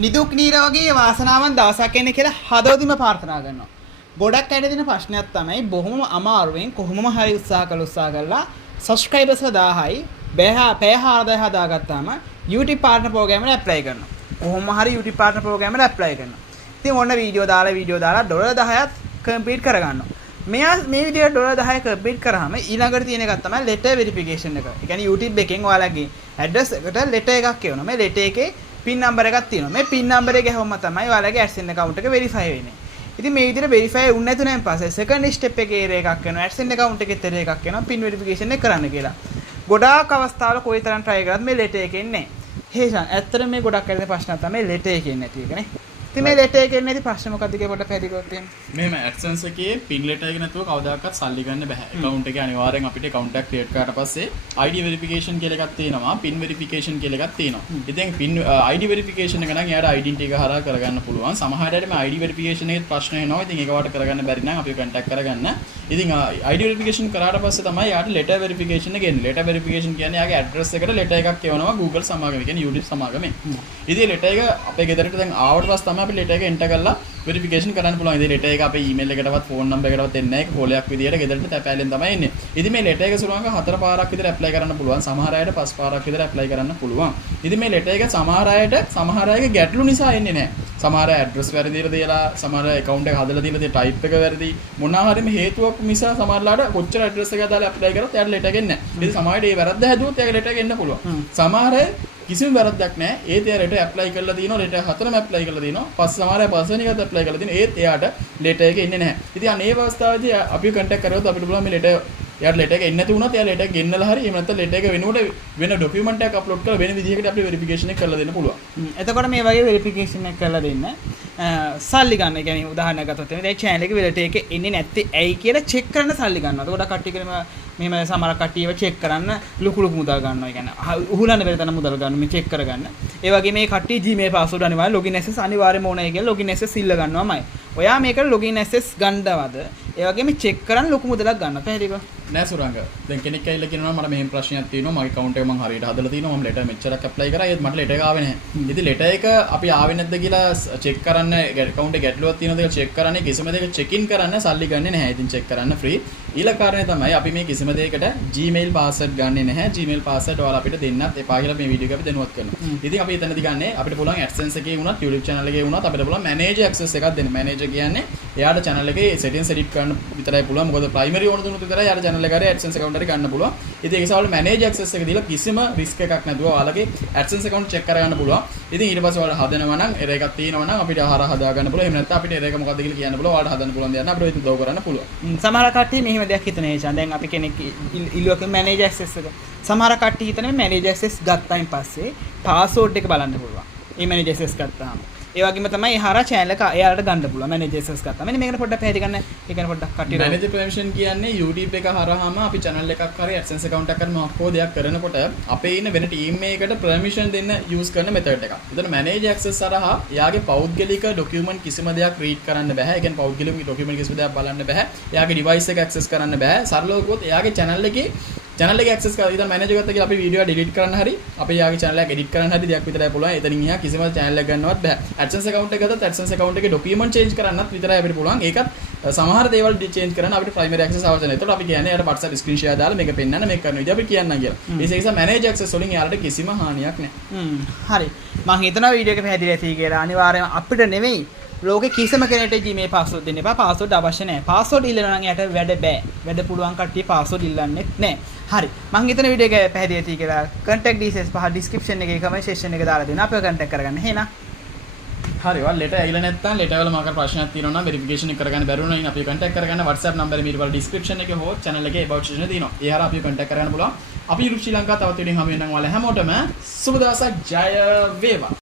නිදුක් නිරෝගී වාසනාවන් දවසක් එන්න කියලා හදවතින්ම ප්‍රාර්ථනා කරනවා. ගොඩක් අයට දෙන ප්‍රශ්නයක් තමයි බොහොම අමාරුවෙන් කොහොමම හරි උත්සාහ කළා subscribers 1000යි පැය 4000 හදාගත්තාම YouTube partner program එකට apply කරනවා. කොහොම හරි YouTube partner program එකට apply කරනවා. ඉතින් ඔන්න වීඩියෝ දාලා ඩොලර් 10ක් කම්ප්ලීට් කරගන්නවා. මේ විදිහට ඩොලර් 10 කම්ප්ලීට් කරාම ඊළඟට තියෙන එකක් තමයි letter verification එක. ඒ කියන්නේ YouTube එකෙන් ඔයාලගේ address එකට letter එකක් එවනවා. මේ letter එකේ pin number එකක් තියෙනවා. මේ pin number එක ගහුවම තමයි ඔයාලගේ AdSense account එක verify වෙන්නේ. ඉතින් මේ විදිහට verify වුණ නැතුණාන් පස්සේ second step එකේ එකක් වෙනවා. AdSense account එකේ තර එකක් වෙනවා. pin verification එක කරන්න කියලා. ගොඩාක් අවස්ථාවල කොයිතරම් try කරත් මේ letter එකේ එන්නේ නැහැ. හේෂන් ඇත්තට මේ ගොඩක් අයට ප්‍රශ්න තමයි letter එකේ නැති එකනේ. ඉතින් මේ letter එකේ නැති ප්‍රශ්න මොකක්ද කියලා පොඩ්ඩක් පැහැදිලි කරොත් එහෙම. මෙහෙම AdSense එකේ pin letter එක නැතුව කවදාකවත් සල්ලි ගන්න බෑ. account එකේ අනිවාර්යෙන් අපිට account එකක් create කරාට පස්සේ ID verification කියලා එකක් තියෙනවා, pin verification කියලා එකක් තියෙනවා. ඉතින් pin ID verification එක නම් එයාට identity එක හරහා කරගන්න පුළුවන්. සමහර අයට මේ ID verification එකේ ප්‍රශ්න එනවා. ඉතින් ඒක වට කරගන්න බැරි නම් අපි contact කරගන්න. ඉතින් ID verification කරාට පස්සේ තමයි එයාට letter verification එක එන්නේ. letter verification කියන්නේ එයාගේ address එකට letter එකක් එවනවා Google සමාගම, කියන්නේ YouTube සමාගමෙන්. ඉතින් letter එක අපේ ගෙදරට දැන් ආවට පස්සේ තමයි අපි letter එක enter කරලා verification කරන්න පුළුවන්. ඉතින් letter එක අපේ email එකටවත් phone number එකටවත් එන්නේ නැහැ. ඒක කොලයක් විදියට ගෙදරට තැපෑලෙන් තමයි එන්නේ. ඉතින් මේ letter එක සුරුංග 4 පාරක් විතර apply කරන්න පුළුවන්. සමහර අයට 5 පාරක් විතර apply කරන්න පුළුවන්. ඉතින් මේ letter එක සමහර අයගේ ගැටලු නිසා එන්නේ නැහැ. සමහර අය address වැරදිලා දාලා, සමහර අය account එක හදලා දීලා තියෙන type එක වැරදි. මොනවා හරි මේ හේතුවක් නිසා සමහරලාට කොච්චර address එක දාලා apply කරත් එයාට letter එක එන්නේ නැහැ. ඉතින් සමහර අය මේ වැරද්ද හැදුවොත් එයාගේ letter එක එන්න පුළුවන්. සමහර අය කිසිම වැරද්දක් නැහැ. ඒත් එයා letter apply කරලා තියෙනවා, letter 4ම apply කරලා තියෙනවා. පස්සේ සමහර අය පස්වෙනි එකත් apply කරලා තියෙනවා. ඒත් එයාට letter එක එන්නේ නැහැ. ඉතින් අනේ අවස්ථාවේදී අපි contact කරවුවොත් අපිට පුළුවන් මේ letter එයාට letter එක එන්නේ නැති වුණත් එයා letter එක ගෙන්නලා හරි එහෙම නැත්නම් letter එක වෙනකොට වෙන document එකක් upload කරලා වෙන විදිහකට අපිට verification එක කරලා දෙන්න පුළුවන්. එතකොට මේ වගේ verification එක කරලා දෙන්න සල්ලි ගන්න. ඒ කියන්නේ උදාහරණයක් ගත්තොත් මේ channel එකේ letter එක එන්නේ නැත්තේ ඇයි කියලා check කරන්න සල්ලි ගන්නවා. එතකොට කට්ටිය කරේ මෙහෙම සමහර කට්ටියව check කරන්න ලොකු මුදල් ගන්නවා. ඒ කියන්නේ උහුලන්න බැරි තරම් මුදල් ගන්නවා මේ check කරගන්න. ඒ වගේ මේ කට්ටිය Gmail password අනිවාර්ය login access අනිවාර්යයෙන්ම ඕනයි කියලා login access ඉල්ල ගන්නවාමයි. ඔයා මේකට login access ගන්නවද? ඒ වගේම check කරන්න ලොකු මුදලක් ගන්නවා. පැහැදිලිද? නෑ සුරංග. දැන් කෙනෙක් ඇවිල්ලා කියනවා මට මෙහෙම ප්‍රශ්නයක් තියෙනවා. මගේ account එක මම හරියට හදලා තියෙනවා. මම letter මෙච්චරක් apply කරා. ඒත් මට letter එක ආවේ නැහැ. ඉතින් letter එක අපි ආවේ නැද්ද කියලා check කරන්න account එකේ ගැටලුවක් තියෙනවද කියලා check කරන්නේ කිසිම දෙයක check in කරන්න සල්ලි ගන්නෙ නැහැ. ඉතින් check කරන්න free. ඊළඟ කාරණේ තමයි අපි මේ කිසිම දෙයකට Gmail password ගන්නෙ නැහැ. Gmail password ඔයාලා අපිට දෙන්නත් එපා කියලා මේ වීඩියෝ එක අපි දැනුවත් කරනවා. ඉතින් අපි එතනදී ගන්නේ අපිට පුළුවන් AdSense එකේ වුණත් YouTube channel එකේ වුණත් අපිට පුළුවන් manager access එකක් දෙන්න. manager කියන්නේ එයාට channel එකේ settings edit කරන්න විතරයි පුළුවන්. මොකද primary ඕන දුන්නොත් විතරයි එයාට channel එක හරි AdSense account හරි ගන්න පුළුවන්. ඉතින් ඒක සාවල manager access එක දීලා කිසිම risk එකක් නැතුව ඔයාලගේ AdSense account check කරගන්න පුළුවන්. ඉතින් ඊට පස්සේ ඔයාලා හදනවා නම් error එකක් තියෙනවා නම් අපිට හරහා හදා ගන්න පුළුවන්. එහෙම නැත්නම් අපිට error එක මොකක්ද කියලා කියන්න පුළුවන්. ඔයාලට හදන්න පුළුවන් දෙයක් නෑ. අපිට ඒක උදව් කරන්න පුළුවන්. සමහර කට්ටිය මෙහෙම දෙයක් හිතන නිසා දැන් අපි කෙනෙක් ඉල්ලුවක manager access එක සමහර කට්ටිය හිතන්නේ manager access ගත්තායින් පස්සේ password එක බලන්න පුළුවන්. මේ manager access ගත්තාම ඒ වගේම තමයි එහාරා channel එක එයාලට ගන්න පුළුවන් manager access ගත්තාම. මෙන්න මේකට පොඩ්ඩක් පැහැදිලි කරන්න. ඒ කියන්නේ පොඩ්ඩක් කට්ටිය manager permission කියන්නේ YouTube එක හරහාම අපි channel එකක් හරි AdSense account එකක් කරන මොකක් හෝ දෙයක් කරනකොට අපේ ඉන්න වෙන team එකකට permission දෙන්න use කරන method එකක්. එතන manager access හරහා එයාගේ පෞද්ගලික document කිසිම දෙයක් read කරන්න බෑ. ඒ කියන්නේ පෞද්ගලික document කිසිම දෙයක් බලන්න බෑ. එයාගේ device එක access කරන්න බෑ. සරලව කිව්වොත් එයාගේ channel එකේ access කරලා ඉතින් manager ගත්තා කියලා අපි වීඩියෝ delete කරන්න හරි අපි යාගේ channel එක edit කරන්න හරි දෙයක් විතරයි පුළුවන්. එතනින් එහා කිසිම channel එකක් ගන්නවත් බෑ. AdSense account එක ගත්තත් AdSense account එකේ document change කරන්නත් විතරයි අපිට පුළුවන්. ඒකත් සමහර දේවල් change කරන්න අපිට primary access අවශ්‍ය නැහැ. ඒතකොට අපි කියන්නේ යාට WhatsApp screen share දාලා මේක පෙන්නන්න මේක කරන විදිහ අපි කියන්නම් කියලා. ඒ නිසා manager access වලින් යාලට කිසිම හානියක් නැහැ. හරි. මම හිතනවා වීඩියෝ එක පැහැදිලි ඇති කියලා. අනිවාර්යයෙන් අපිට නෙවෙයි ලෝකේ කිසිම කෙනෙක්ට Gmail password දෙන්න එපා. password අවශ්‍ය නැහැ. password ඉල්ලනවා නම් යට වැඩ බෑ. වැඩ පුළුවන් කට්ටිය password ඉල්ලන්නේ නැහැ. හරි. මම හිතන වීඩියෝ එක පැහැදිලි ඇති කියලා. contact details පහ description එකේ comment section එකේ දාලා දෙන්න. අපිව contact කරගන්න. එහෙනම් හරි. ඔයාලා letter ඇවිල්ලා නැත්නම් letter වල මාකට ප්‍රශ්නයක් තියෙනවා නම් verification එක කරගන්න බැරි වුණා නම් අපිව contact කරගන්න. WhatsApp number එක මීට වල description එකේ හෝ channel එකේ about section එකේ තියෙනවා. ඒ හරහා අපිව contact කරගන්න පුළුවන්. අපි YouTube ශ්‍රී ලංකාව තවත් වීඩියෝ හමු වෙනනම් ඔයාලා හැමෝටම සුබ දවසක් ජය වේවා.